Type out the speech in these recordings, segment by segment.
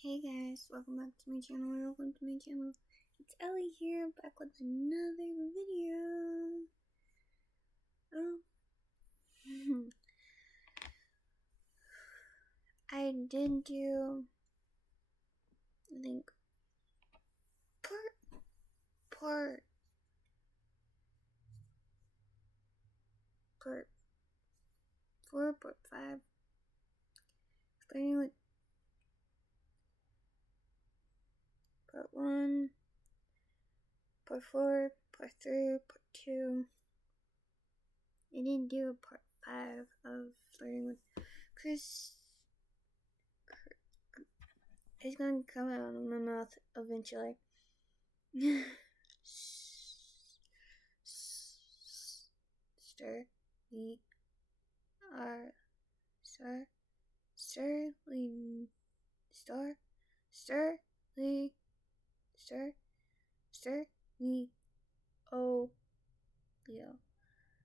Hey guys, welcome back to my channel. It's Ellie here, back with another video. I did do, I think, part 4, part 5, starting with part 1, part 4, part 3, part 2. I did do a part 5 of flirting with Chris. It's gonna come out of my mouth eventually.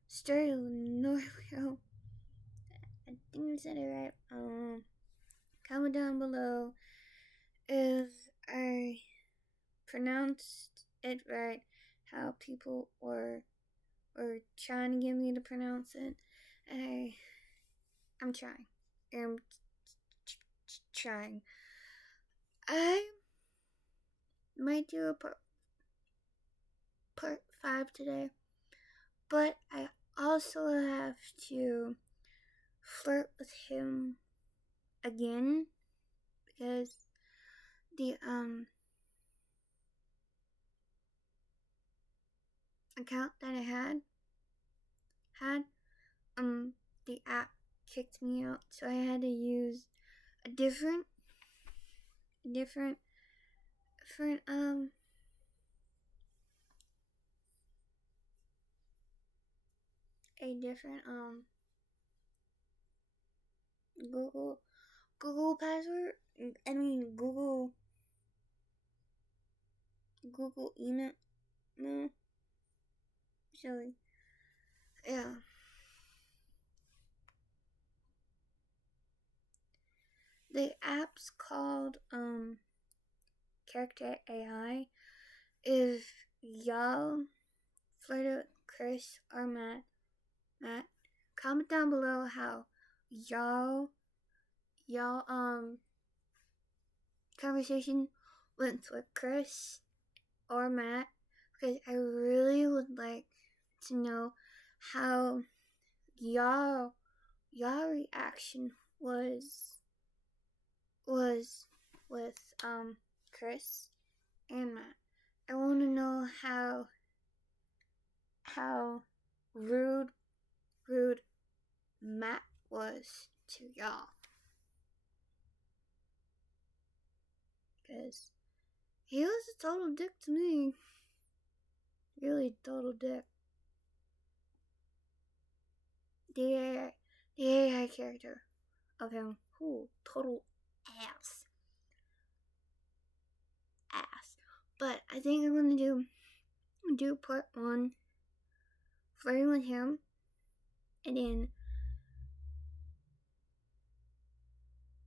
Sturniolo. I think I said it right. Comment down below if I pronounced it right, how people were trying to get me to pronounce it. I'm trying. I'm trying. I might do a part 5 today, but I also have to flirt with him again because the account that I had the app kicked me out, so I had to use a different Google password. I mean Google email. No, silly. Yeah. The app's called Character AI. If y'all flirted with Chris or Matt, comment down below how y'all conversation went with Chris or Matt, because I really would like to know how y'all reaction was with Chris and Matt. I want to know how rude Matt was to y'all, because he was a total dick to me. Really total dick. The AI character of him, total ass. But I think I'm gonna do part 1, flirting with him, and then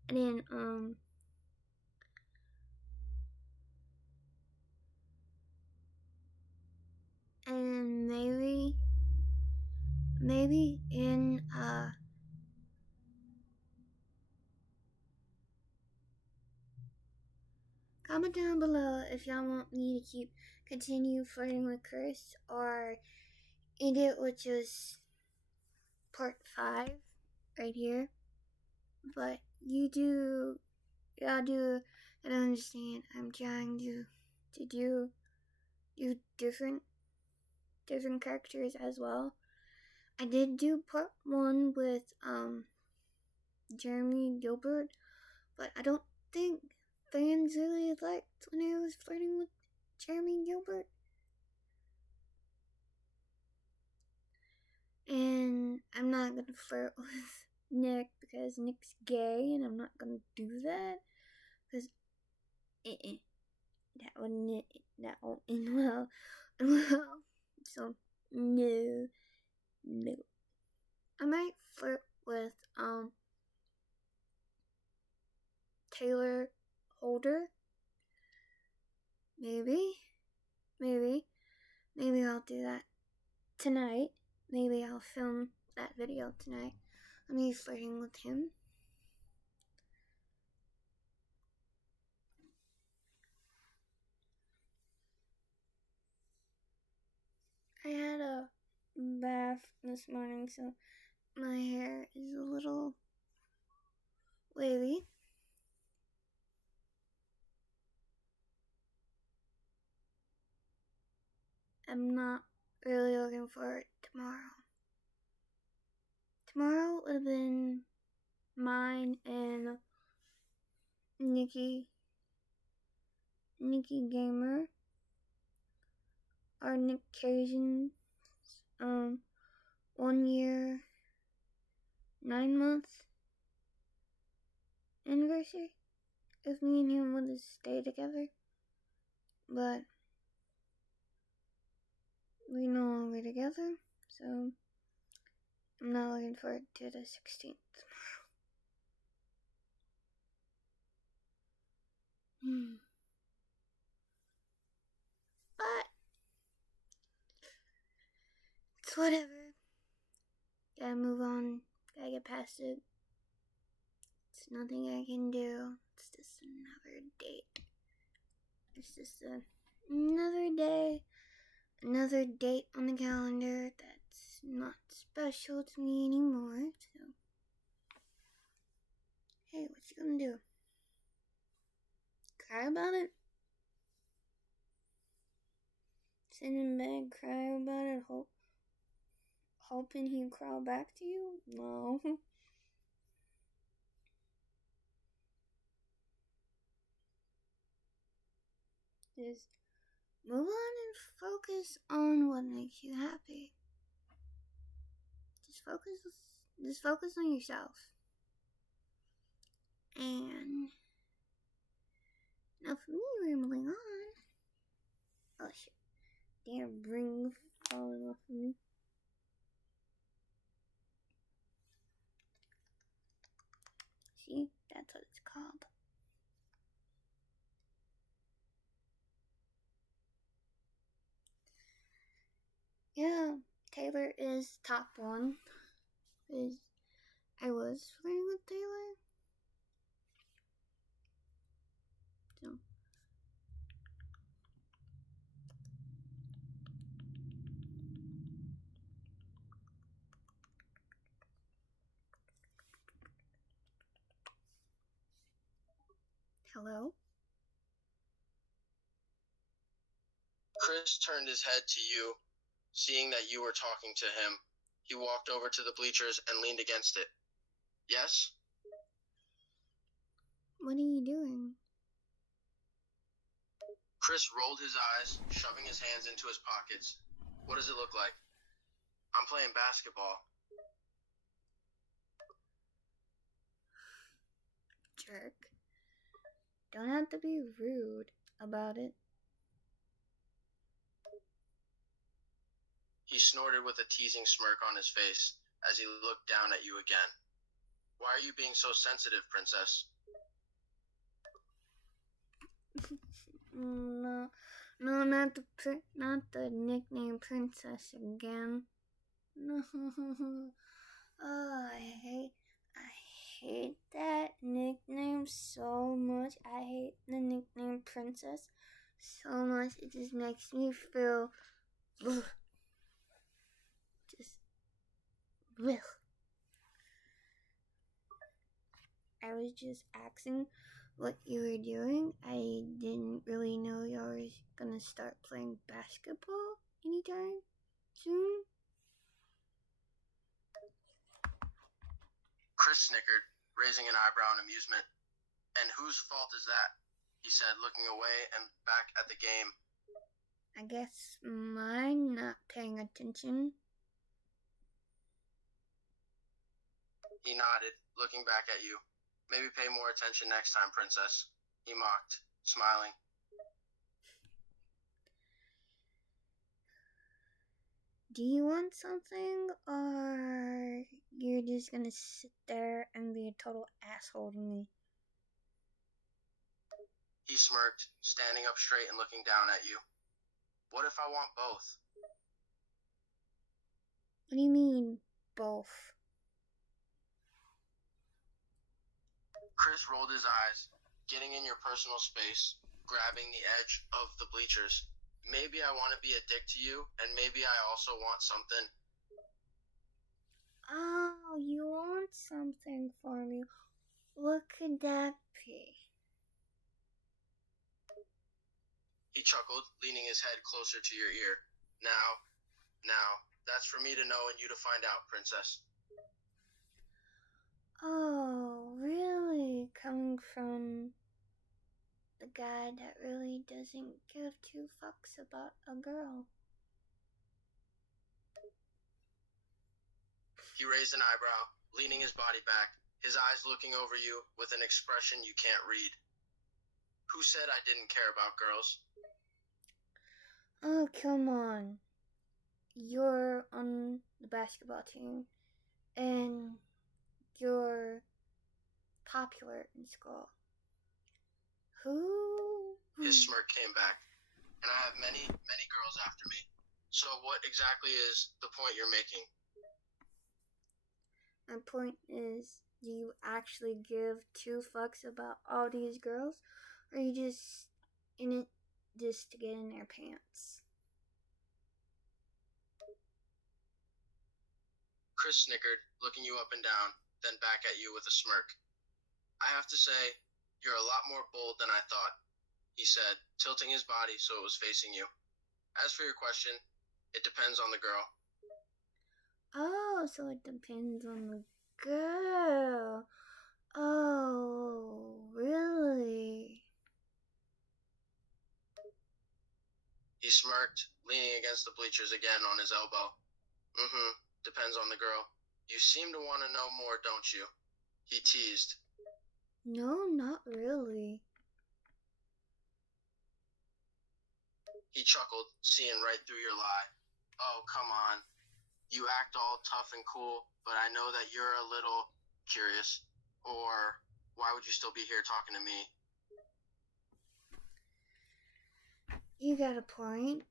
and maybe in comment down below if y'all want me to continue flirting with Chris, or end it with just part 5 right here. But y'all do and understand I'm trying to do different characters as well. I did do part 1 with Jeremy Gilbert, but I don't think fans really liked when I was flirting with Jeremy Gilbert. And I'm not gonna flirt with Nick because Nick's gay, and I'm not gonna do that because that won't end well. So no. I might flirt with Taylor older. Maybe I'll do that tonight. Maybe I'll film that video tonight of me flirting with him. I had a bath this morning, so my hair is a little wavy. I'm not really looking forward to tomorrow. Tomorrow would have been mine and Nikki Gamer, our Nick Cajun's 1 year, 9 months anniversary. If me and him would have stayed together, but we're no longer together, so I'm not looking forward to the 16th tomorrow. But it's whatever. Gotta move on. Gotta get past it. It's nothing I can do. It's just another date. It's just another day. Another date on the calendar that's not special to me anymore. So, hey, what you gonna do? Cry about it? Sit in bed, cry about it, hoping he'll crawl back to you? No. Just move on and focus on what makes you happy. Just focus on yourself. And now for me rambling on. Oh shit. Damn ring falling off of me. See? That's what it's called. Yeah, Taylor is top one. I was flirting with Taylor. So. Hello? Chris turned his head to you, seeing that you were talking to him. He walked over to the bleachers and leaned against it. Yes? What are you doing? Chris rolled his eyes, shoving his hands into his pockets. What does it look like? I'm playing basketball. Jerk. Don't have to be rude about it. He snorted with a teasing smirk on his face as he looked down at you again. Why are you being so sensitive, princess? No, not the nickname princess again. No. Oh, I hate that nickname so much. I hate the nickname princess so much. It just makes me feel just I was just asking what you were doing. I didn't really know you were gonna start playing basketball anytime soon. Chris snickered, raising an eyebrow in amusement. And whose fault is that? He said, looking away and back at the game. I guess mine, not paying attention. He nodded, looking back at you. Maybe pay more attention next time, princess. He mocked, smiling. Do you want something, or you're just gonna sit there and be a total asshole to me? He smirked, standing up straight and looking down at you. What if I want both? What do you mean, both? Chris rolled his eyes, getting in your personal space, grabbing the edge of the bleachers. Maybe I want to be a dick to you, and maybe I also want something. Oh, you want something from me. What could that be? He chuckled, leaning his head closer to your ear. Now, that's for me to know and you to find out, princess. Oh, really? Coming from the guy that really doesn't give two fucks about a girl. He raised an eyebrow, leaning his body back, his eyes looking over you with an expression you can't read. Who said I didn't care about girls? Oh, come on. You're on the basketball team, and you're popular in school. Who? His smirk came back. And I have many, many girls after me. So what exactly is the point you're making? My point is, do you actually give two fucks about all these girls? Or are you just in it just to get in their pants? Chris snickered, looking you up and down, then back at you with a smirk. I have to say, you're a lot more bold than I thought, he said, tilting his body so it was facing you. As for your question, it depends on the girl. Oh, so it depends on the girl. Oh, really? He smirked, leaning against the bleachers again on his elbow. Depends on the girl. You seem to want to know more, don't you? He teased. No, not really. He chuckled, seeing right through your lie. Oh, come on. You act all tough and cool, but I know that you're a little curious. Or why would you still be here talking to me? You got a point.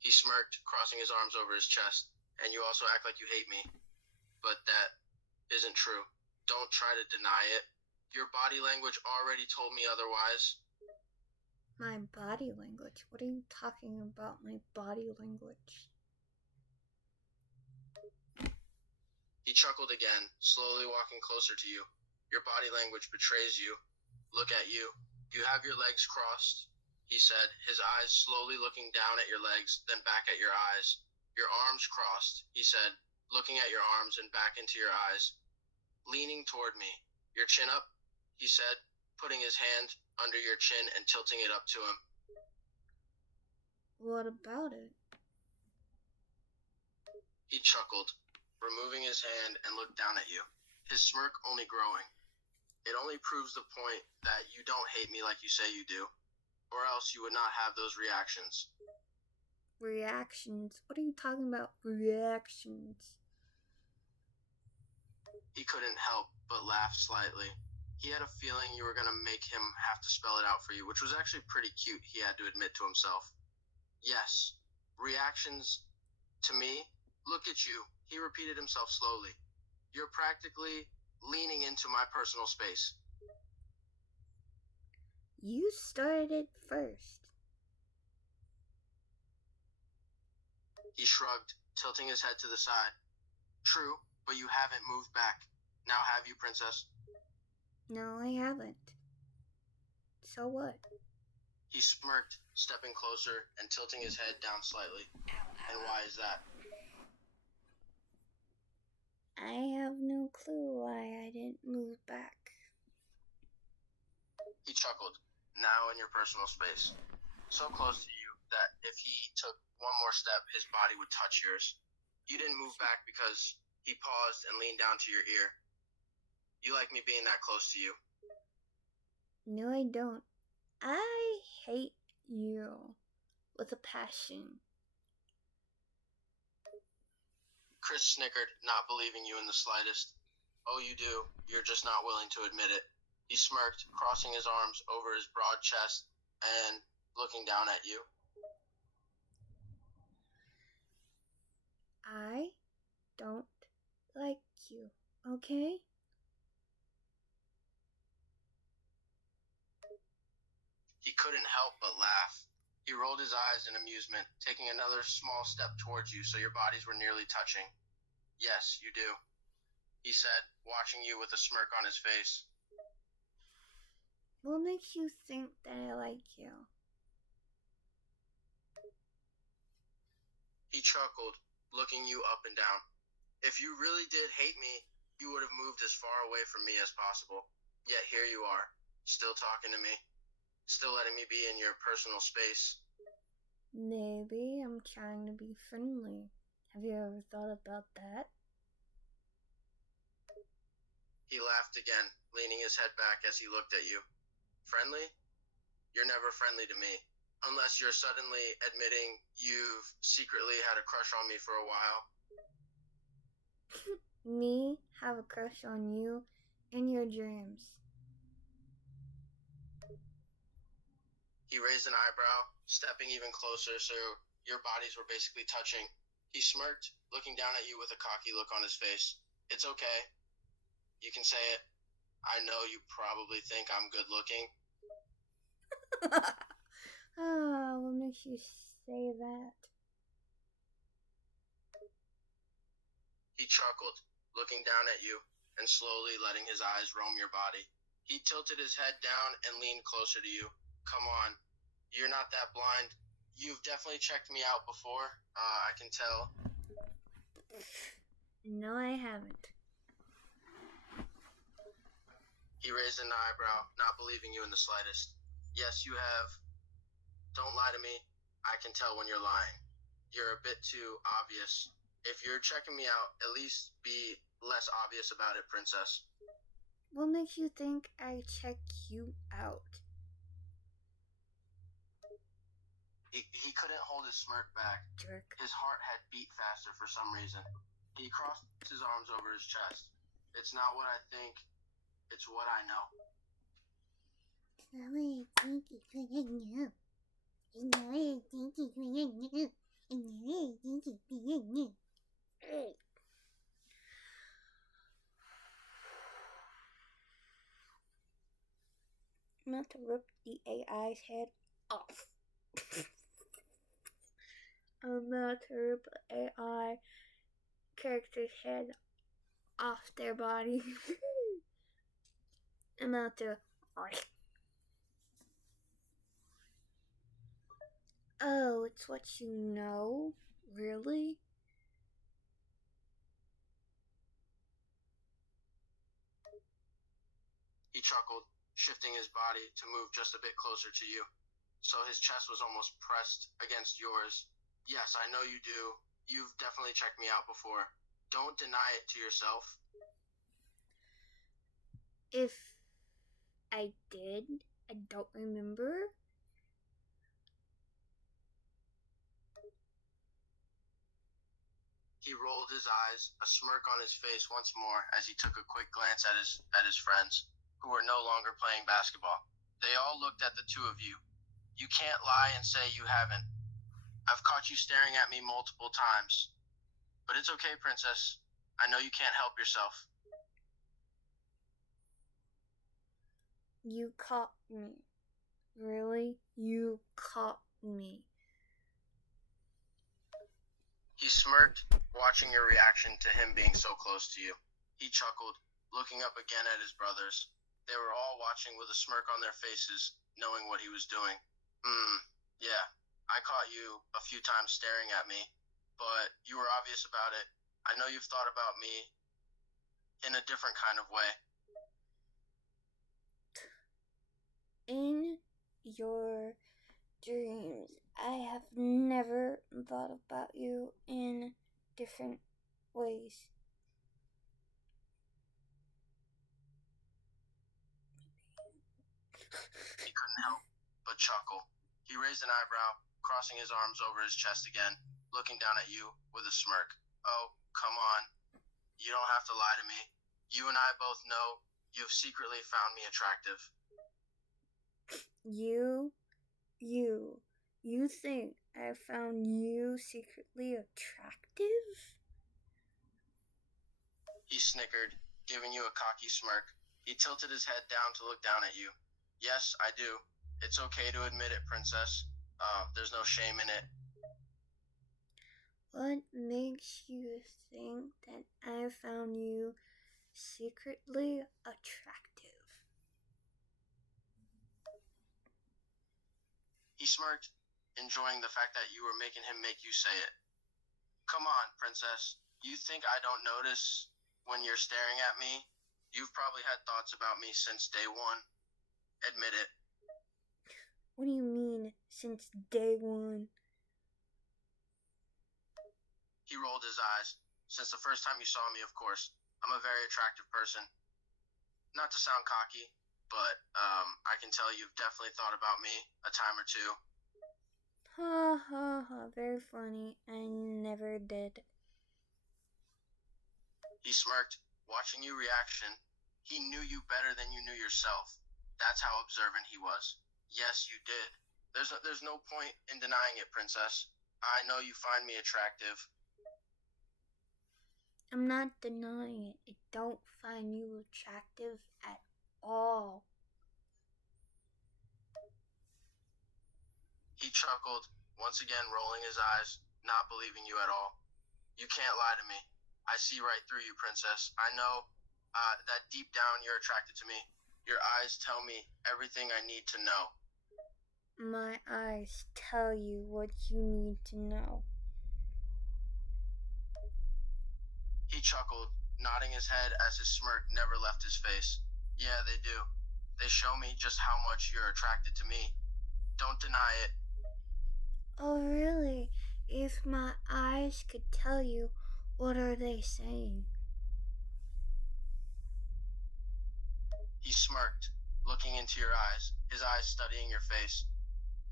He smirked, crossing his arms over his chest. And you also act like you hate me. But that isn't true. Don't try to deny it. Your body language already told me otherwise. My body language? What are you talking about, my body language? He chuckled again, slowly walking closer to you. Your body language betrays you. Look at you. You have your legs crossed, he said, his eyes slowly looking down at your legs, then back at your eyes. Your arms crossed, he said, looking at your arms and back into your eyes. Leaning toward me. Your chin up, he said, putting his hand under your chin and tilting it up to him. What about it? He chuckled, removing his hand and looked down at you, his smirk only growing. It only proves the point that you don't hate me like you say you do, or else you would not have those reactions. Reactions? What are you talking about, reactions? He couldn't help but laugh slightly. He had a feeling you were going to make him have to spell it out for you, which was actually pretty cute, he had to admit to himself. Yes, reactions to me? Look at you, he repeated himself slowly. You're practically leaning into my personal space. You started it first. He shrugged, tilting his head to the side. True, but you haven't moved back. Now have you, princess? No, I haven't. So what? He smirked, stepping closer and tilting his head down slightly. And why is that? I have no clue why I didn't move back. He chuckled, now in your personal space. So close to you that if he took one more step, his body would touch yours. You didn't move back because he paused and leaned down to your ear. You like me being that close to you. No, I don't. I hate you with a passion. Chris snickered, not believing you in the slightest. Oh, you do. You're just not willing to admit it. He smirked, crossing his arms over his broad chest and looking down at you. I don't like you, okay? He couldn't help but laugh. He rolled his eyes in amusement, taking another small step towards you so your bodies were nearly touching. Yes, you do, he said, watching you with a smirk on his face. What makes you think that I like you? He chuckled, looking you up and down. If you really did hate me, you would have moved as far away from me as possible. Yet here you are, still talking to me, still letting me be in your personal space. Maybe I'm trying to be friendly. Have you ever thought about that? He laughed again, leaning his head back as he looked at you. Friendly? You're never friendly to me, unless you're suddenly admitting you've secretly had a crush on me for a while. Me have a crush on you in your dreams. He raised an eyebrow, stepping even closer so your bodies were basically touching. He smirked, looking down at you with a cocky look on his face. It's okay. You can say it. I know you probably think I'm good looking. What makes you say that? He chuckled, looking down at you and slowly letting his eyes roam your body. He tilted his head down and leaned closer to you. Come on, you're not that blind. You've definitely checked me out before, I can tell. No, I haven't. He raised an eyebrow, not believing you in the slightest. Yes, you have. Don't lie to me. I can tell when you're lying. You're a bit too obvious. If you're checking me out, at least be less obvious about it, princess. What makes you think I check you out? He couldn't hold his smirk back. Jerk. His heart had beat faster for some reason. He crossed his arms over his chest. It's not what I think. It's what I know. I'm about to rip the AI's head off. I'm about to rip the AI character's head off their body. I'm about to. Oh, it's what you know? Really? He chuckled, shifting his body to move just a bit closer to you, so his chest was almost pressed against yours. Yes, I know you do. You've definitely checked me out before. Don't deny it to yourself. If I did, I don't remember. He rolled his eyes, a smirk on his face once more as he took a quick glance at his friends, who were no longer playing basketball. They all looked at the two of you. You can't lie and say you haven't. I've caught you staring at me multiple times. But it's okay, princess. I know you can't help yourself. You caught me. Really? You caught me. He smirked, watching your reaction to him being so close to you. He chuckled, looking up again at his brothers. They were all watching with a smirk on their faces, knowing what he was doing. Yeah, I caught you a few times staring at me, but you were obvious about it. I know you've thought about me in a different kind of way. In your dreams, I have never thought about you in different ways. He couldn't help but chuckle. He raised an eyebrow, crossing his arms over his chest again, looking down at you with a smirk. Oh, come You don't have to lie to me. You and I both know you've secretly found me attractive. You think I found you secretly attractive? He snickered, giving you a cocky smirk. He tilted his head down to look down at you. Yes, I do. It's okay to admit it, princess. There's no shame in it. What makes you think that I found you secretly attractive? He smirked, enjoying the fact that you were making him make you say it. Come on, princess. You think I don't notice when you're staring at me? You've probably had thoughts about me since day one. Admit it. What do you mean, since day one? He rolled his eyes. Since the first time you saw me, of course. I'm a very attractive person. Not to sound cocky, but I can tell you've definitely thought about me a time or two. Ha ha ha, very funny. I never did. He smirked, watching your reaction. He knew you better than you knew yourself. That's how observant he was. Yes, you did. There's no point in denying it, princess. I know you find me attractive. I'm not denying it. I don't find you attractive at all. He chuckled, once again rolling his eyes, not believing you at all. You can't lie to me. I see right through you, princess. I know that deep down you're attracted to me. Your eyes tell me everything I need to know. My eyes tell you what you need to know. He chuckled, nodding his head as his smirk never left his face. Yeah, they do. They show me just how much you're attracted to me. Don't deny it. Oh, really? If my eyes could tell you, what are they saying? He smirked, looking into your eyes, his eyes studying your face.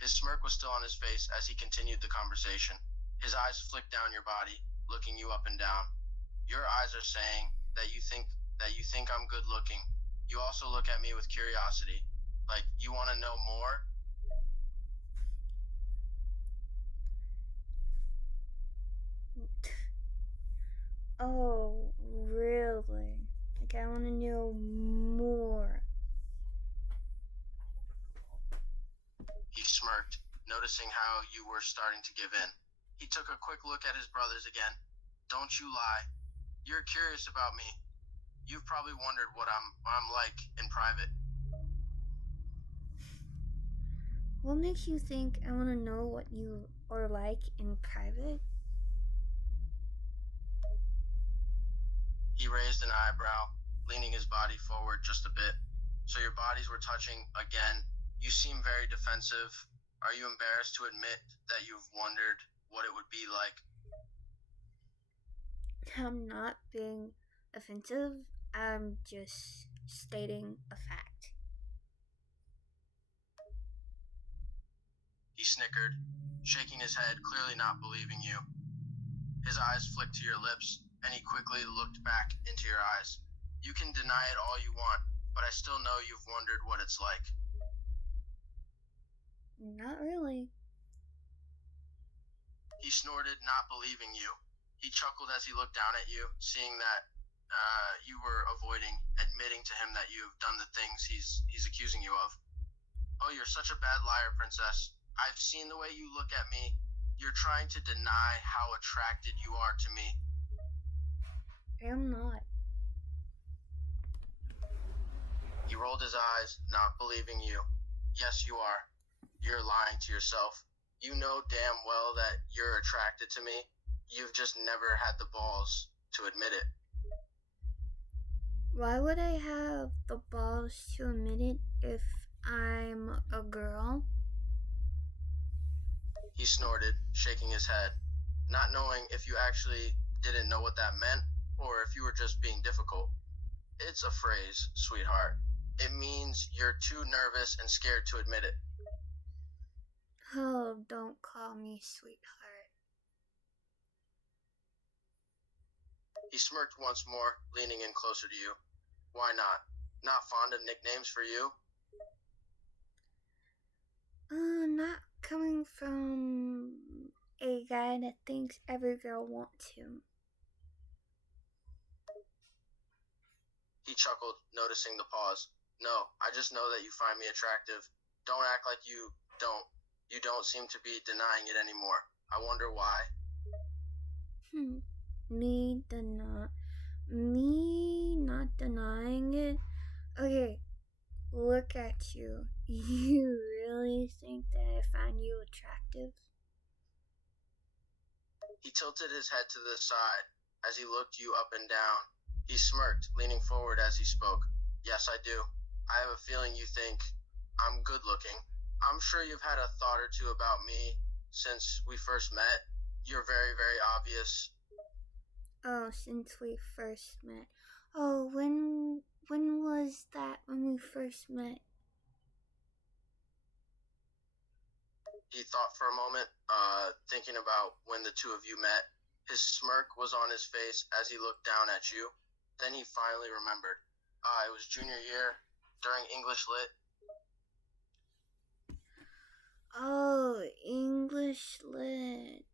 His smirk was still on his face as he continued the conversation. His eyes flicked down your body, looking you up and down. Your eyes are saying that you think I'm good looking. You also look at me with curiosity, like you want to know more. Oh, really? Like, I want to know more. He smirked, noticing how you were starting to give in. He took a quick look at his brothers again. Don't you lie. You're curious about me. You've probably wondered what I'm like in private. What makes you think I want to know what you are like in private? He raised an eyebrow, leaning his body forward just a bit. So your bodies were touching again. You seem very defensive. Are you embarrassed to admit that you've wondered what it would be like? I'm not being offensive. I'm just stating a fact. He snickered, shaking his head, clearly not believing you. His eyes flicked to your lips, and he quickly looked back into your eyes. You can deny it all you want, but I still know you've wondered what it's like. Not really. He snorted, not believing you. He chuckled as he looked down at you, seeing that you were avoiding admitting to him that you've done the things he's accusing you of. Oh, you're such a bad liar, princess. I've seen the way you look at me. You're trying to deny how attracted you are to me. I'm not. He rolled his eyes, not believing you. Yes, you are. You're lying to yourself. You know damn well that you're attracted to me. You've just never had the balls to admit it. Why would I have the balls to admit it if I'm a girl? He snorted, shaking his head, not knowing if you actually didn't know what that meant or if you were just being difficult. It's a phrase, sweetheart. It means you're too nervous and scared to admit it. Oh, don't call me sweetheart. He smirked once more, leaning in closer to you. Why not? Not fond of nicknames for you? Not coming from a guy that thinks every girl wants him. He chuckled, noticing the pause. No, I just know that you find me attractive. Don't act like you don't. You don't seem to be denying it anymore. I wonder why. Me not denying it? Okay, look at you. You really think that I find you attractive? He tilted his head to the side as he looked you up and down. He smirked, leaning forward as he spoke. Yes, I do. I have a feeling you think I'm good looking. I'm sure you've had a thought or two about me since we first met. You're very, very obvious. Oh, since we first met. Oh, when was that when we first met? He thought for a moment, thinking about when the two of you met. His smirk was on his face as he looked down at you. Then he finally remembered. It was junior year, during English Lit. Oh, English Lit.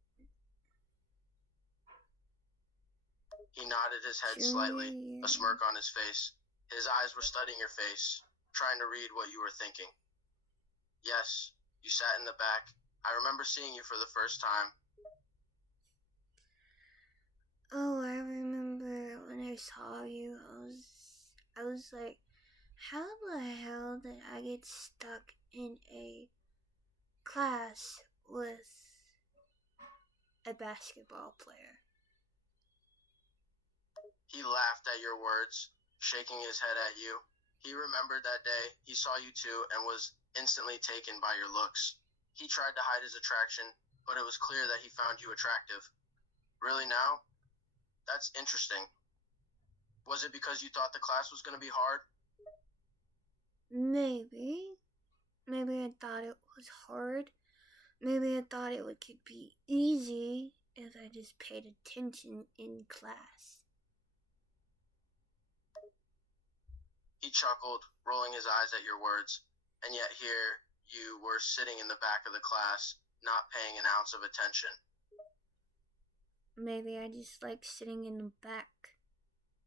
He nodded his head slightly, a smirk on his face. His eyes were studying your face, trying to read what you were thinking. Yes, you sat in the back. I remember seeing you for the first time. Oh, I remember when I saw you, I was like, how the hell did I get stuck in a class with a basketball player? He laughed at your words, shaking his head at you. He remembered that day he saw you two and was instantly taken by your looks. He tried to hide his attraction, but it was clear that he found you attractive. Really now? That's interesting. Was it because you thought the class was going to be hard? Maybe. Maybe I thought it was hard. Maybe I thought it could be easy if I just paid attention in class. He chuckled, rolling his eyes at your words, and yet here you were sitting in the back of the class, not paying an ounce of attention. Maybe I just like sitting in the back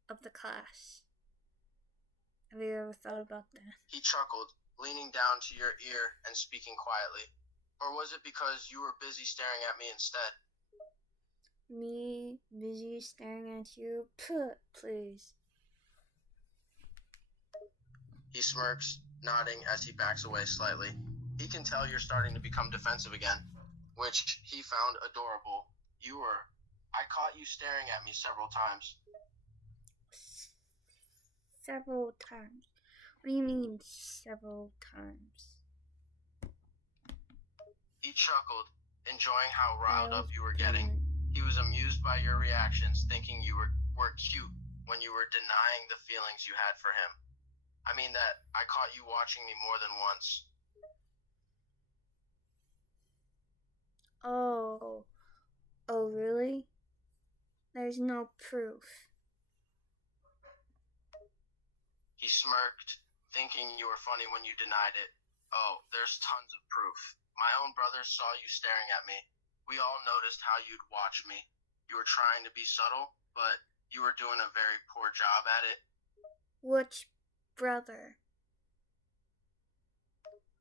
of the class. Have you ever thought about that? He chuckled, leaning down to your ear and speaking quietly. Or was it because you were busy staring at me instead? Me busy staring at you? Puh, please. He smirks, nodding as he backs away slightly. He can tell you're starting to become defensive again, which he found adorable. I caught you staring at me several times. Several times? What do you mean, several times? He chuckled, enjoying how riled up you were getting. He was amused by your reactions, thinking you were cute when you were denying the feelings you had for him. I mean that I caught you watching me more than once. Oh, really? There's no proof. He smirked, thinking you were funny when you denied it. Oh, there's tons of proof. My own brother saw you staring at me. We all noticed how you'd watch me. You were trying to be subtle, but you were doing a very poor job at it. Which brother?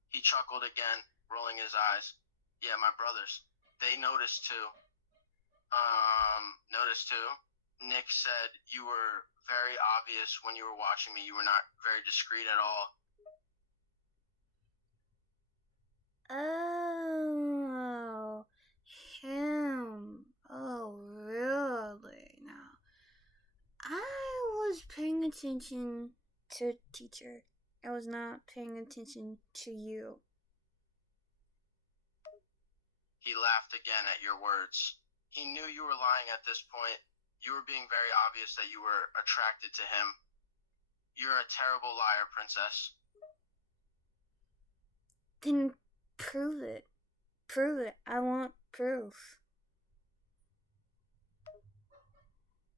He chuckled again, rolling his eyes. Yeah, my brothers. They noticed too. Nick said you were very obvious when you were watching me. You were not very discreet at all. Oh, him. Oh, really? Now, I was paying attention to the teacher. I was not paying attention to you. He laughed again at your words. He knew you were lying at this point. You were being very obvious that you were attracted to him. You're a terrible liar, princess. Then prove it. Prove it. I want proof.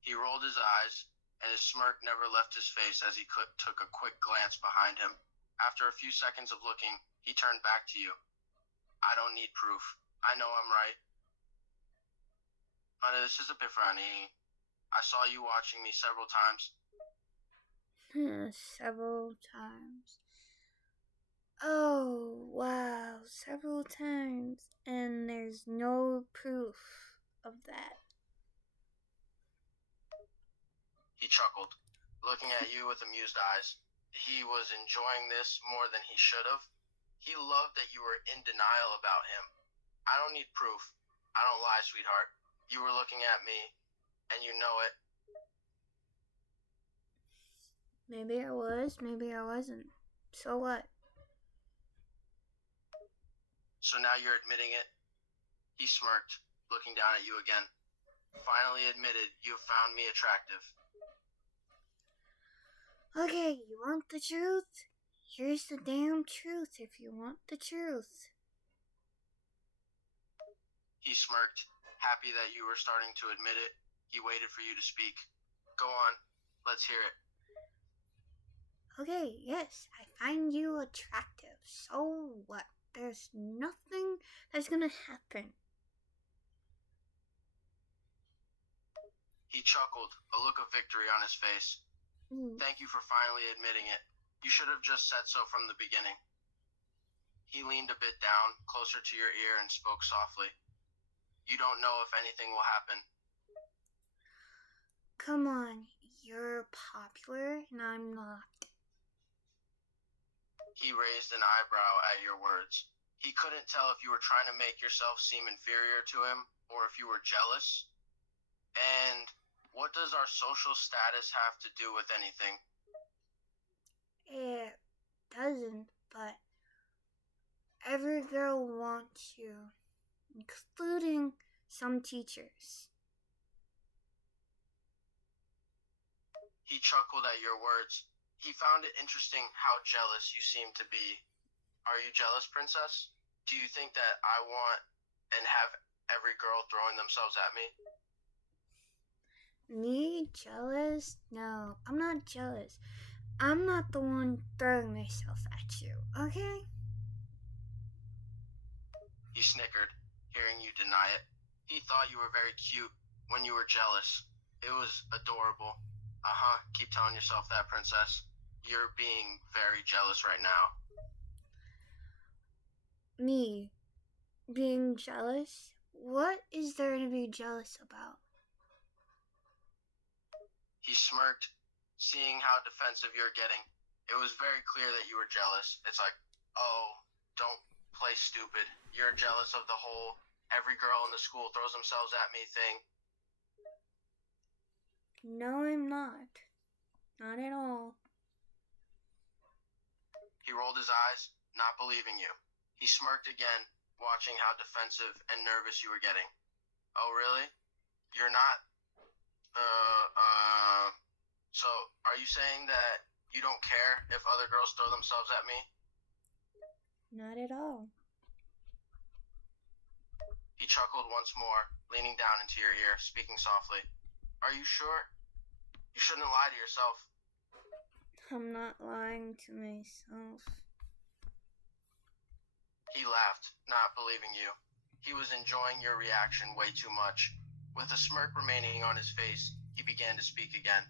He rolled his eyes, and his smirk never left his face as he took a quick glance behind him. After a few seconds of looking, he turned back to you. I don't need proof. I know I'm right. Honey, this is a bit funny. I saw you watching me several times. Several times. Oh, wow, several times. And there's no proof of that. He chuckled, looking at you with amused eyes. He was enjoying this more than he should have. He loved that you were in denial about him. I don't need proof. I don't lie, sweetheart. You were looking at me, and you know it. Maybe I was, maybe I wasn't. So what? So now you're admitting it? He smirked, looking down at you again. Finally admitted you found me attractive. Okay, you want the truth? Here's the damn truth if you want the truth. He smirked, happy that you were starting to admit it. He waited for you to speak. Go on, let's hear it. Okay, yes, I find you attractive. So what? There's nothing that's gonna happen. He chuckled, a look of victory on his face. Thank you for finally admitting it. You should have just said so from the beginning. He leaned a bit down, closer to your ear, and spoke softly. You don't know if anything will happen. Come on, you're popular and I'm not. He raised an eyebrow at your words. He couldn't tell if you were trying to make yourself seem inferior to him or if you were jealous. And what does our social status have to do with anything? It doesn't, but every girl wants you, including some teachers. He chuckled at your words. He found it interesting how jealous you seem to be. Are you jealous, princess? Do you think that I want and have every girl throwing themselves at me? Me? Jealous? No, I'm not jealous. I'm not the one throwing myself at you, okay? He snickered, hearing you deny it. He thought you were very cute when you were jealous. It was adorable. Keep telling yourself that, princess. You're being very jealous right now. Me? Being jealous? What is there to be jealous about? He smirked, seeing how defensive you're getting. It was very clear that you were jealous. It's like, oh, don't play stupid. You're jealous of the whole every girl in the school throws themselves at me thing. No, I'm not. Not at all. He rolled his eyes, not believing you. He smirked again, watching how defensive and nervous you were getting. Oh, really? You're not? So, are you saying that you don't care if other girls throw themselves at me? Not at all. He chuckled once more, leaning down into your ear, speaking softly. Are you sure? You shouldn't lie to yourself. I'm not lying to myself. He laughed, not believing you. He was enjoying your reaction way too much. With a smirk remaining on his face, he began to speak again.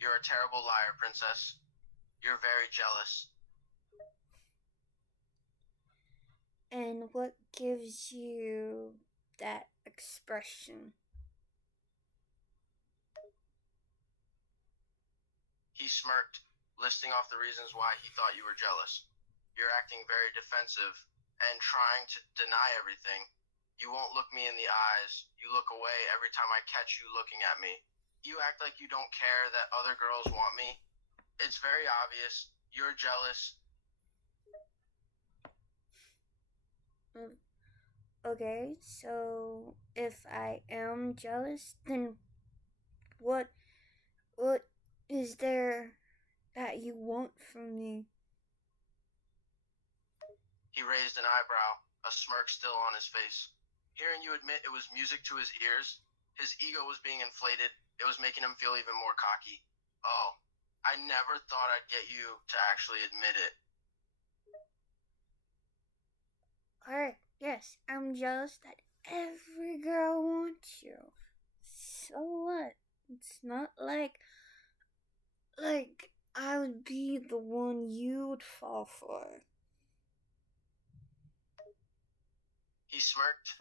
You're a terrible liar, princess. You're very jealous. And what gives you that expression? He smirked, listing off the reasons why he thought you were jealous. You're acting very defensive and trying to deny everything. You won't look me in the eyes. You look away every time I catch you looking at me. You act like you don't care that other girls want me. It's very obvious. You're jealous. Okay, so if I am jealous, then what is there that you want from me? He raised an eyebrow, a smirk still on his face. Hearing you admit it was music to his ears, his ego was being inflated, It was making him feel even more cocky. Oh, I never thought I'd get you to actually admit it. Alright, yes, I'm jealous that every girl wants you. So what? It's not like I would be the one you would fall for. He smirked.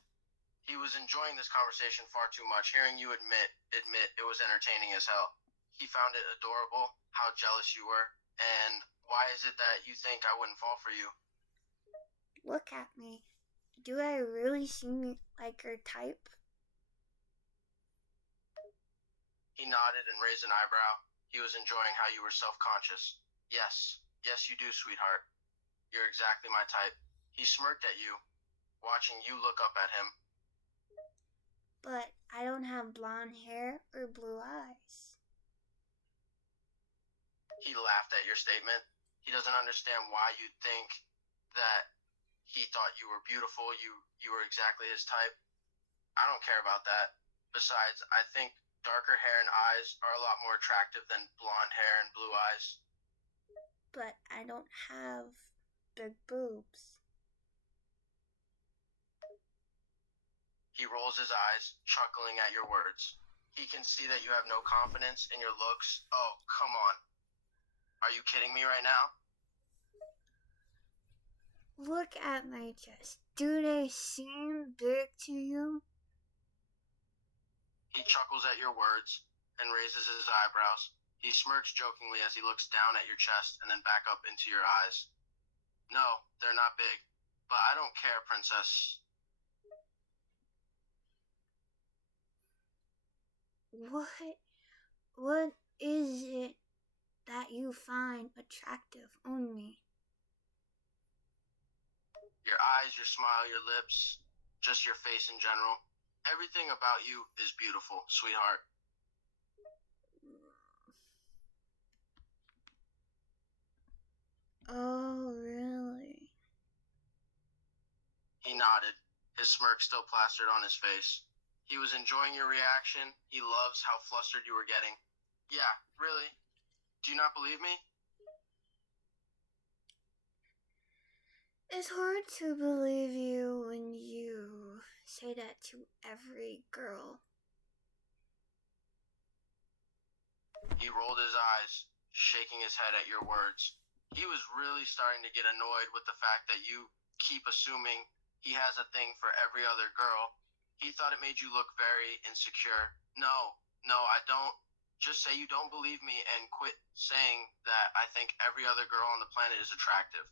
He was enjoying this conversation far too much. Hearing you admit it was entertaining as hell. He found it adorable how jealous you were. And why is it that you think I wouldn't fall for you? Look at me. Do I really seem like your type? He nodded and raised an eyebrow. He was enjoying how you were self-conscious. Yes, you do, sweetheart. You're exactly my type. He smirked at you, watching you look up at him. But I don't have blonde hair or blue eyes. He laughed at your statement. He doesn't understand why you'd think that he thought you were beautiful, you were exactly his type. I don't care about that. Besides, I think darker hair and eyes are a lot more attractive than blonde hair and blue eyes. But I don't have big boobs. He rolls his eyes, chuckling at your words. He can see that you have no confidence in your looks. Oh, come on. Are you kidding me right now? Look at my chest. Do they seem big to you? He chuckles at your words and raises his eyebrows. He smirks jokingly as he looks down at your chest and then back up into your eyes. No, they're not big. But I don't care, princess. What is it that you find attractive on me? Your eyes, your smile, your lips, just your face in general. Everything about you is beautiful, sweetheart. Oh, really? He nodded, his smirk still plastered on his face. He was enjoying your reaction. He loves how flustered you were getting. Yeah, really? Do you not believe me? It's hard to believe you when you say that to every girl. He rolled his eyes, shaking his head at your words. He was really starting to get annoyed with the fact that you keep assuming he has a thing for every other girl. He thought it made you look very insecure. No, I don't. Just say you don't believe me and quit saying that I think every other girl on the planet is attractive.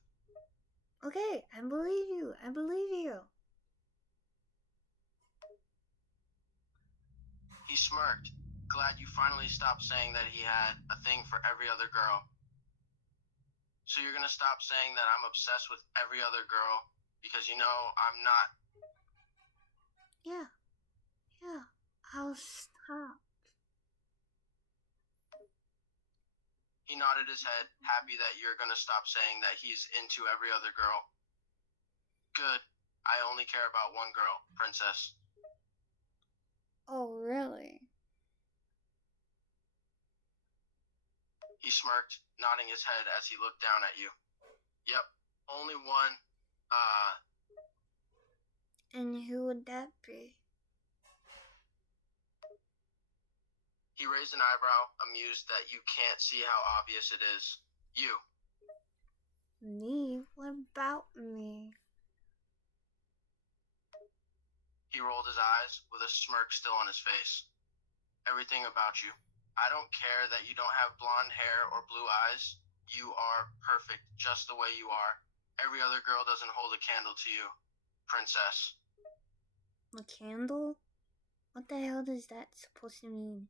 Okay, I believe you. I believe you. He smirked, glad you finally stopped saying that he had a thing for every other girl. So you're gonna stop saying that I'm obsessed with every other girl because you know I'm not. Yeah, I'll stop. He nodded his head, happy that you're gonna stop saying that he's into every other girl. Good. I only care about one girl, princess. Oh, really? He smirked, nodding his head as he looked down at you. Yep, only one. And who would that be? He raised an eyebrow, amused that you can't see how obvious it is. You. Me? What about me? He rolled his eyes with a smirk still on his face. Everything about you. I don't care that you don't have blonde hair or blue eyes. You are perfect just the way you are. Every other girl doesn't hold a candle to you, princess. A candle? What the hell is that supposed to mean?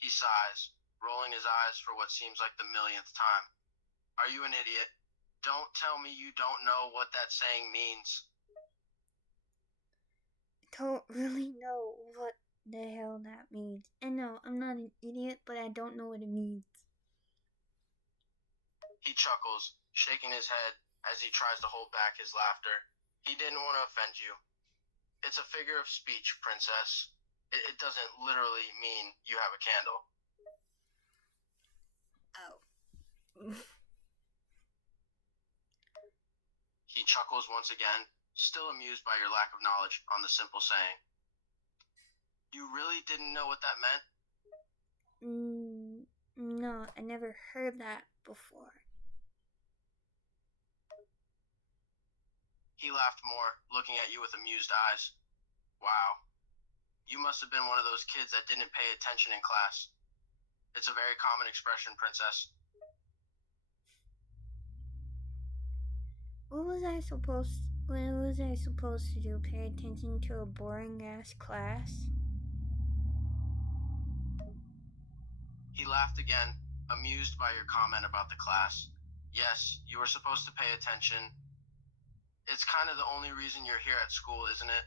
He sighs, rolling his eyes for what seems like the millionth time. Are you an idiot? Don't tell me you don't know what that saying means. I don't really know what the hell that means. And no, I'm not an idiot, but I don't know what it means. He chuckles, shaking his head as he tries to hold back his laughter. He didn't want to offend you. It's a figure of speech, princess. It doesn't literally mean you have a candle. Oh. He chuckles once again, still amused by your lack of knowledge on the simple saying. You really didn't know what that meant? No, I never heard that before. He laughed more, looking at you with amused eyes. Wow. You must have been one of those kids that didn't pay attention in class. It's a very common expression, Princess. What was I supposed to do? Pay attention to a boring ass class? He laughed again, amused by your comment about the class. Yes, you were supposed to pay attention. It's kind of the only reason you're here at school, isn't it?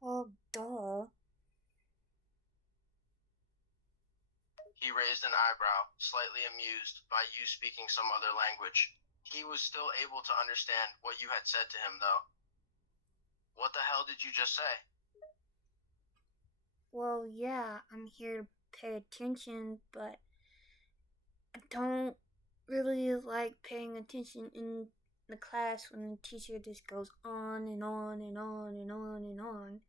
Well, duh. He raised an eyebrow, slightly amused by you speaking some other language. He was still able to understand what you had said to him, though. What the hell did you just say? Well, yeah, I'm here to pay attention, but I don't really like paying attention in the class when the teacher just goes on and on and on and on and on.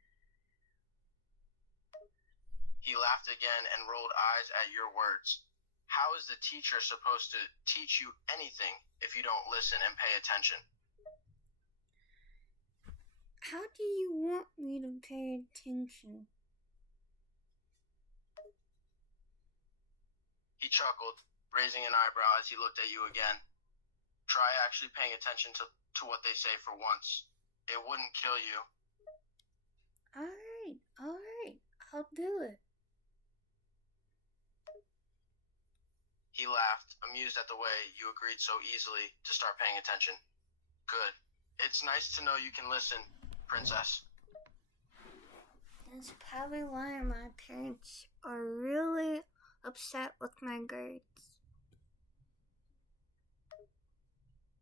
He laughed again and rolled eyes at your words. How is the teacher supposed to teach you anything if you don't listen and pay attention? How do you want me to pay attention? He chuckled, raising an eyebrow as he looked at you again. Try actually paying attention to what they say for once. It wouldn't kill you. Alright, I'll do it. He laughed, amused at the way you agreed so easily to start paying attention. Good. It's nice to know you can listen, Princess. That's probably why my parents are really upset with my grades.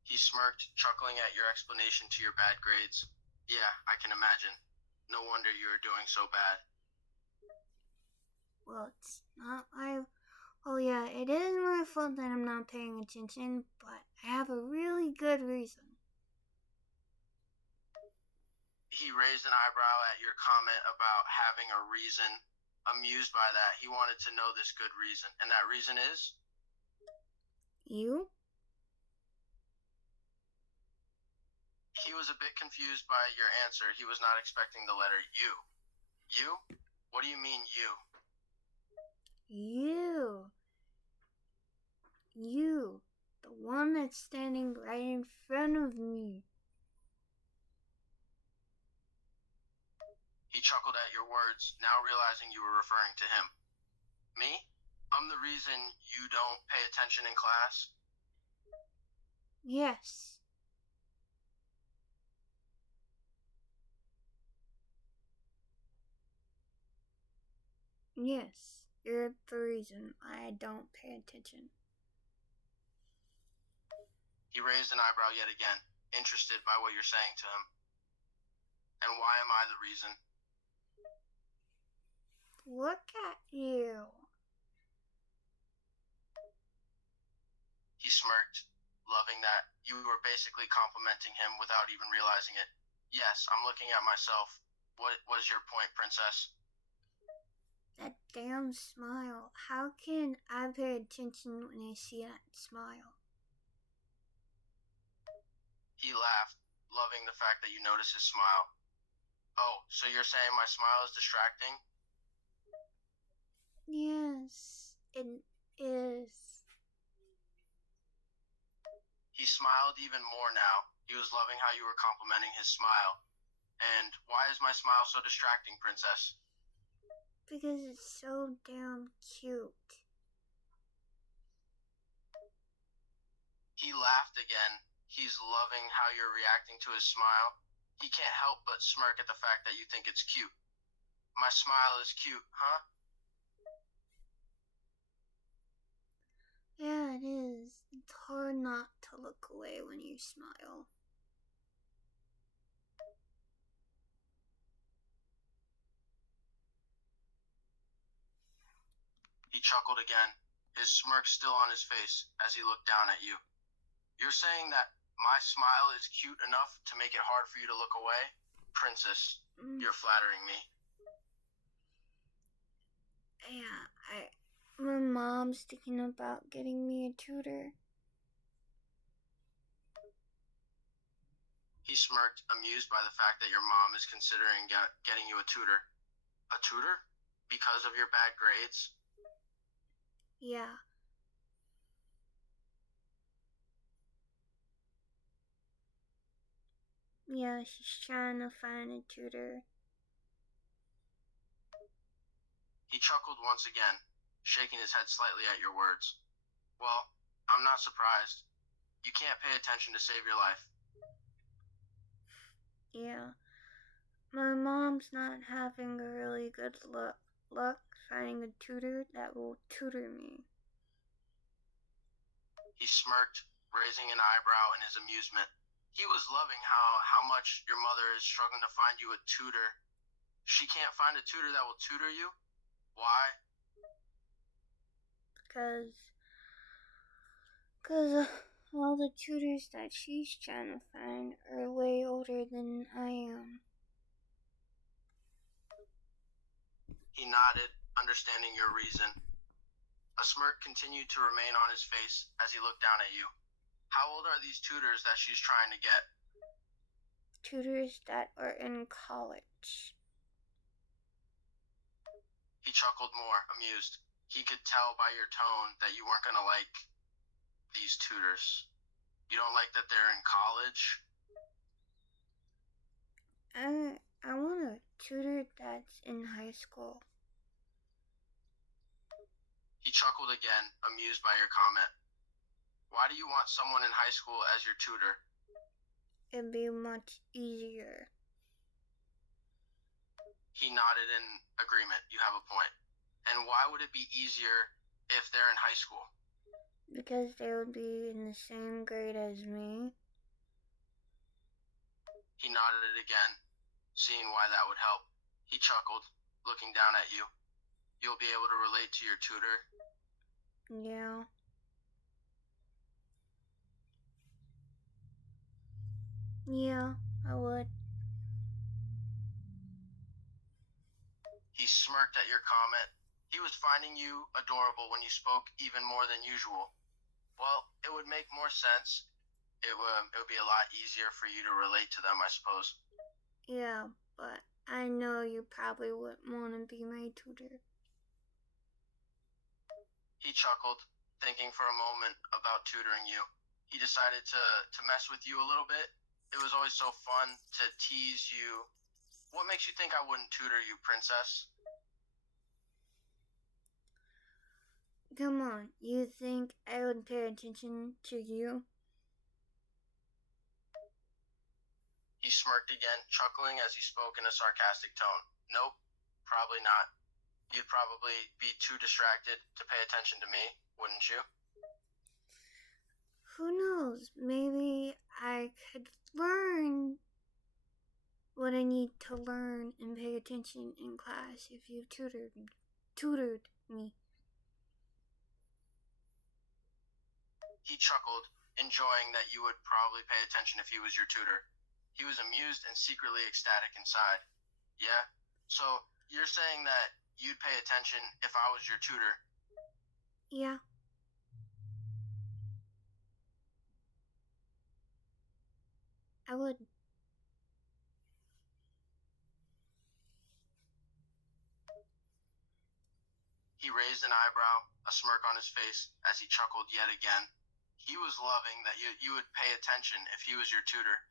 He smirked, chuckling at your explanation to your bad grades. Yeah, I can imagine. No wonder you are doing so bad. Well, it's not my... Oh yeah, it is my fault that I'm not paying attention, but I have a really good reason. He raised an eyebrow at your comment about having a reason. Amused by that, he wanted to know this good reason. And that reason is? You? He was a bit confused by your answer. He was not expecting the letter U. You? What do you mean, you? You. The one that's standing right in front of me. He chuckled at your words, now realizing you were referring to him. Me? I'm the reason you don't pay attention in class? Yes. Yes, you're the reason I don't pay attention. He raised an eyebrow yet again, interested by what you're saying to him. And why am I the reason? Look at you. He smirked, loving that you were basically complimenting him without even realizing it. Yes, I'm looking at myself. What was your point, Princess? That damn smile. How can I pay attention when I see that smile? He laughed, loving the fact that you noticed his smile. Oh, so you're saying my smile is distracting? Yes, it is. He smiled even more now. He was loving how you were complimenting his smile. And why is my smile so distracting, Princess? Because it's so damn cute. He laughed again. He's loving how you're reacting to his smile. He can't help but smirk at the fact that you think it's cute. My smile is cute, huh? Yeah, it is. It's hard not to look away when you smile. He chuckled again, his smirk still on his face as he looked down at you. You're saying that my smile is cute enough to make it hard for you to look away? Princess, you're flattering me. Yeah, my mom's thinking about getting me a tutor. He smirked, amused by the fact that your mom is considering getting you a tutor. A tutor? Because of your bad grades? Yeah. Yeah, she's trying to find a tutor. He chuckled once again, shaking his head slightly at your words. Well, I'm not surprised. You can't pay attention to save your life. Yeah. My mom's not having a really good luck finding a tutor that will tutor me. He smirked, raising an eyebrow in his amusement. He was loving how much your mother is struggling to find you a tutor. She can't find a tutor that will tutor you? Why? Because all the tutors that she's trying to find are way older than I am. He nodded, understanding your reason. A smirk continued to remain on his face as he looked down at you. How old are these tutors that she's trying to get? Tutors that are in college. He chuckled more, amused. He could tell by your tone that you weren't going to like these tutors. You don't like that they're in college? I want a tutor that's in high school. He chuckled again, amused by your comment. Why do you want someone in high school as your tutor? It'd be much easier. He nodded in agreement. You have a point. And why would it be easier if they're in high school? Because they would be in the same grade as me. He nodded again, seeing why that would help. He chuckled, looking down at you. You'll be able to relate to your tutor? Yeah. Yeah, I would. He smirked at your comment. He was finding you adorable when you spoke even more than usual. Well, it would make more sense. It would be a lot easier for you to relate to them, I suppose. Yeah, but I know you probably wouldn't want to be my tutor. He chuckled, thinking for a moment about tutoring you. He decided to mess with you a little bit. It was always so fun to tease you. What makes you think I wouldn't tutor you, princess? Come on, you think I would pay attention to you? He smirked again, chuckling as he spoke in a sarcastic tone. Nope, probably not. You'd probably be too distracted to pay attention to me, wouldn't you? Who knows? Maybe I could learn what I need to learn and pay attention in class if you tutored me. He chuckled, enjoying that you would probably pay attention if he was your tutor. He was amused and secretly ecstatic inside. Yeah? So, you're saying that you'd pay attention if I was your tutor? Yeah. I would. He raised an eyebrow, a smirk on his face, as he chuckled yet again. He was loving that you would pay attention if he was your tutor.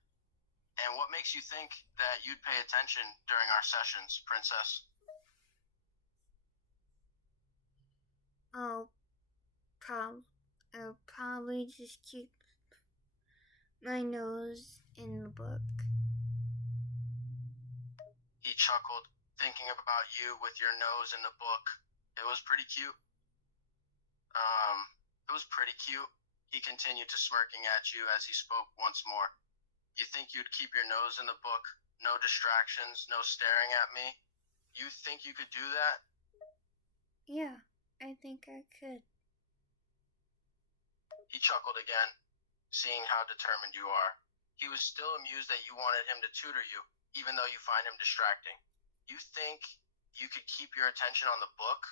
And what makes you think that you'd pay attention during our sessions, princess? I'll probably just keep my nose in the book. He chuckled, thinking about you with your nose in the book. It was pretty cute. It was pretty cute. He continued to smirking at you as he spoke once more. You think you'd keep your nose in the book? No distractions, no staring at me? You think you could do that? Yeah, I think I could. He chuckled again, seeing how determined you are. He was still amused that you wanted him to tutor you, even though you find him distracting. You think you could keep your attention on the book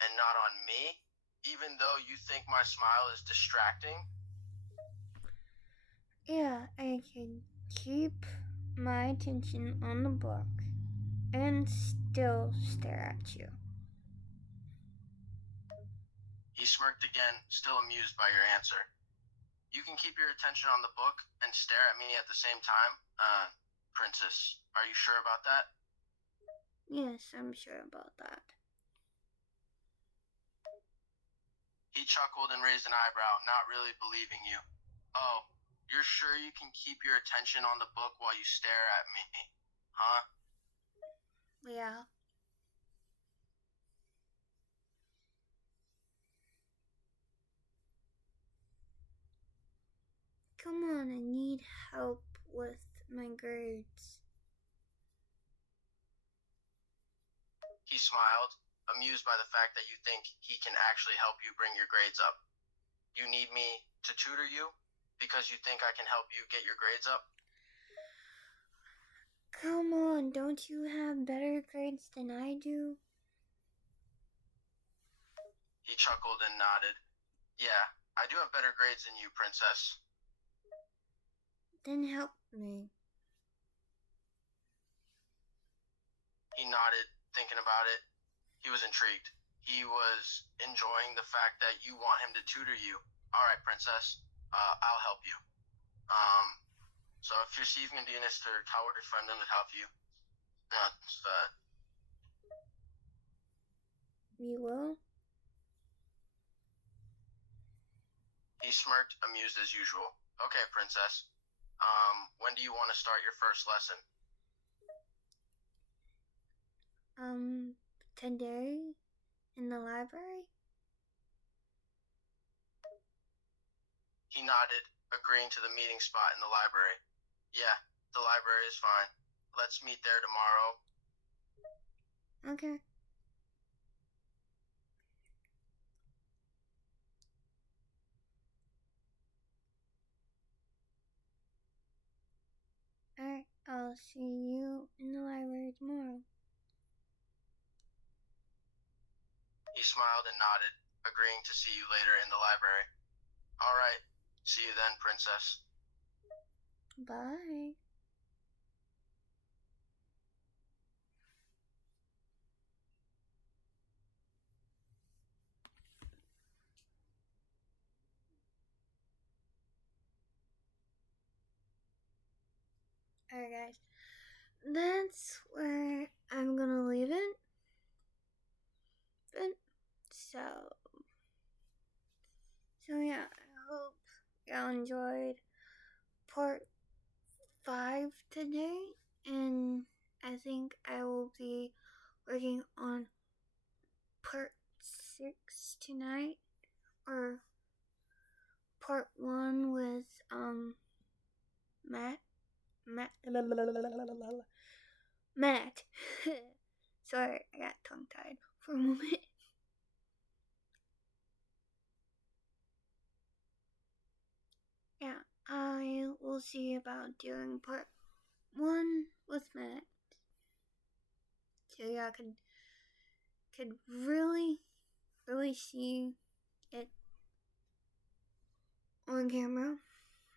and not on me, even though you think my smile is distracting? Yeah, I can keep my attention on the book and still stare at you. He smirked again, still amused by your answer. You can keep your attention on the book and stare at me at the same time? Princess, are you sure about that? Yes, I'm sure about that. He chuckled and raised an eyebrow, not really believing you. Oh, you're sure you can keep your attention on the book while you stare at me, huh? Yeah. Come on, I need help with my grades. He smiled, amused by the fact that you think he can actually help you bring your grades up. You need me to tutor you because you think I can help you get your grades up? Come on, don't you have better grades than I do? He chuckled and nodded. Yeah, I do have better grades than you, Princess. Then help me. He nodded, thinking about it. He was intrigued. He was enjoying the fact that you want him to tutor you. All right, Princess, I'll help you. Så fysiken din efter coward fanden help you. You will? He smirked, amused as usual. Okay, Princess. When do you want to start your first lesson? Today? In the library? He nodded, agreeing to the meeting spot in the library. Yeah, the library is fine. Let's meet there tomorrow. Okay. Alright, I'll see you in the library tomorrow. He smiled and nodded, agreeing to see you later in the library. All right, see you then, Princess. Bye. Alright, guys. That's where I'm gonna leave it. So yeah, I hope y'all enjoyed part 5 today, and I think I will be working on part 6 tonight, or part 1 with Matt. Sorry, I got tongue tied for a moment. Yeah, I will see about doing part 1 with Matt, so y'all could really see it on camera.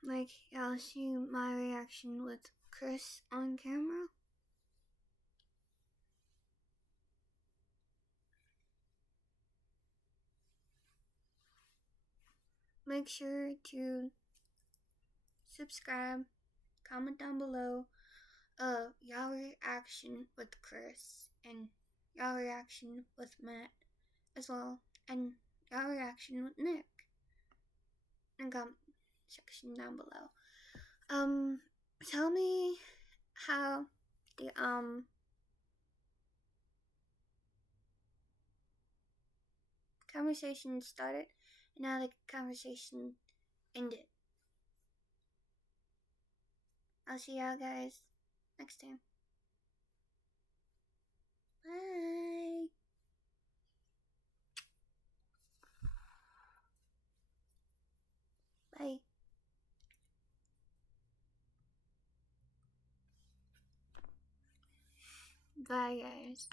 Like, y'all see my reaction with Chris on camera. Make sure to subscribe, comment down below y'all reaction with Chris and y'all reaction with Matt as well, and y'all reaction with Nick in the comment section down below. Tell me how the conversation started and how the conversation ended. I'll see y'all guys next time. Bye. Bye. Bye, guys.